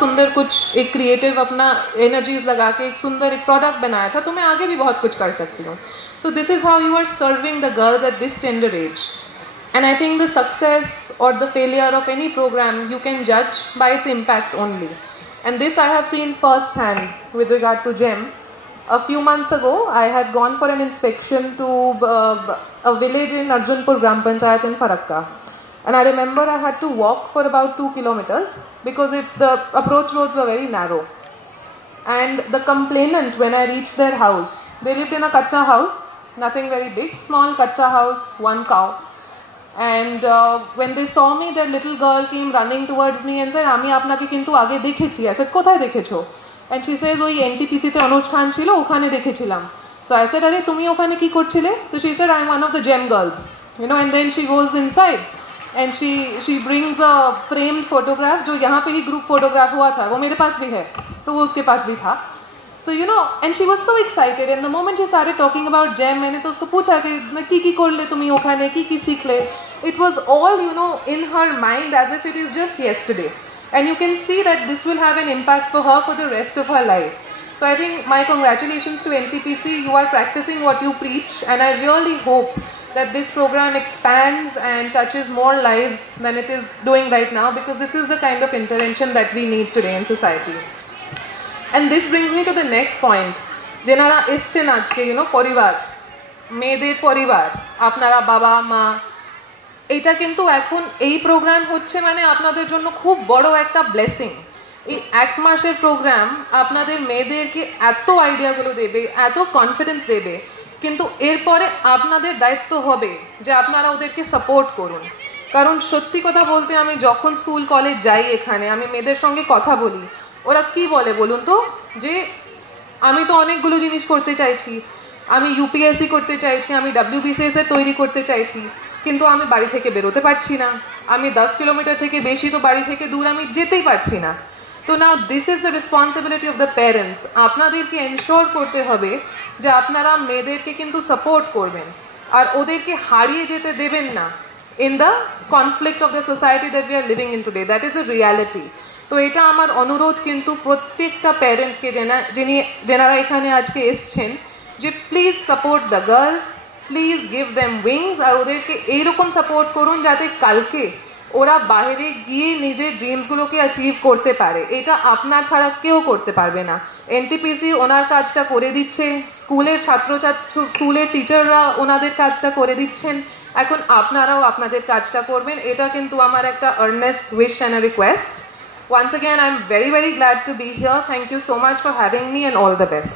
सुंदर कुछ एक क्रिएटिव अपना एनर्जीज लगा के एक सुंदर एक प्रोडक्ट बनाया था, तो मैं आगे भी बहुत कुछ कर सकती हूँ. So this is how you are serving the girls at this tender age. And I think the success or the failure of any program you can judge by its impact only. And this I have seen firsthand with regard to GEM. A few months ago, I had gone for an inspection to a village in Arjunpur Gram Panchayat in Farakka. And I remember I had to walk for about 2 kilometers because the approach roads were very narrow. And the complainant, when I reached their house, they lived in a kacha house, nothing very big, small kacha house, one cow. And when they saw me, their little girl came running towards me and said, "Ami apnake kintu age dekhechi." I said, "Kothay dekhecho?" And she says, "Oi NTPC te অনুষ্ঠান ছিল ওখানে দেখেছিলাম." So I said, "Are তুমি ওখানে কি করছিলে?" So she said, "I'm one of the GEM girls." And then she goes inside and she brings a framed photograph जो यहाँ पे ही group photograph हुआ था, वो मेरे पास भी है, तो वो उसके पास भी था. So and she was so excited, and the moment she started talking about GEM, मैंने तो उसको पूछा कि की कर ले तुम्ही ओखाने की सीख ले. It was all in her mind as if it is just yesterday, and you can see that this will have an impact for her for the rest of her life. So I think my congratulations to NTPC. You are practicing what you preach, and I really hope that this program expands and touches more lives than it is doing right now, because this is the kind of intervention that we need today in society. And this brings me to the next point. যেনারা এসছেন আজকে পরিবার, মেয়েদের পরিবার, আপনারা বাবা মা, এটা কিন্তু এখন এই প্রোগ্রাম হচ্ছে মানে আপনাদের জন্য খুব বড় একটা ব্লেসিং. এই এক মাসের প্রোগ্রাম আপনাদের মেয়েদেরকে এত আইডিয়াগুলো দেবে, এত কনফিডেন্স দেবে, কিন্তু এরপরে আপনাদের দায়িত্ব হবে যে আপনারা ওদেরকে সাপোর্ট করুন. কারণ সত্যি কথা বলতে, আমি যখন স্কুল কলেজ যাই, এখানে আমি মেয়েদের সঙ্গে কথা বলি, ওরা কি বলে বলুন তো, যে আমি তো অনেকগুলো জিনিস করতে চাইছি, আমি ইউপিএসসি করতে চাইছি, আমি WBCS এর তৈরি করতে চাইছি, কিন্তু আমি বাড়ি থেকে বেরোতে পারছি না, আমি 10 কিলোমিটার থেকে বেশি তো বাড়ি থেকে দূর আমি যেতেই পারছি না. তো now this is the responsibility of the parents. আপনাদেরকে এনশোর করতে হবে যে আপনারা মেয়েদেরকে কিন্তু সাপোর্ট করবেন আর ওদেরকে হারিয়ে যেতে দেবেন না in the conflict of the society that we are living in today. That is a reality. তো এটা আমার অনুরোধ কিন্তু প্রত্যেকটা প্যারেন্টকে, যেনারা এখানে আজকে এসছেন, যে please support the girls, please give them wings, আর ওদেরকে এইরকম সাপোর্ট করুন যাতে কালকে ওরা বাইরে গিয়ে নিজের ড্রিমসগুলোকে অ্যাচিভ করতে পারে. এটা আপনার ছাড়া কেউ করতে পারবে না. এনটিপিসি ওনার কাজটা করে দিচ্ছে, স্কুলের স্কুলের টিচাররা ওনাদের কাজটা করে দিচ্ছেন, এখন আপনারাও আপনাদের কাজটা করবেন. এটা কিন্তু আমার একটা earnest wish and a request. Once again, I'm very, very glad to be here. Thank you so much for having me, and all the best.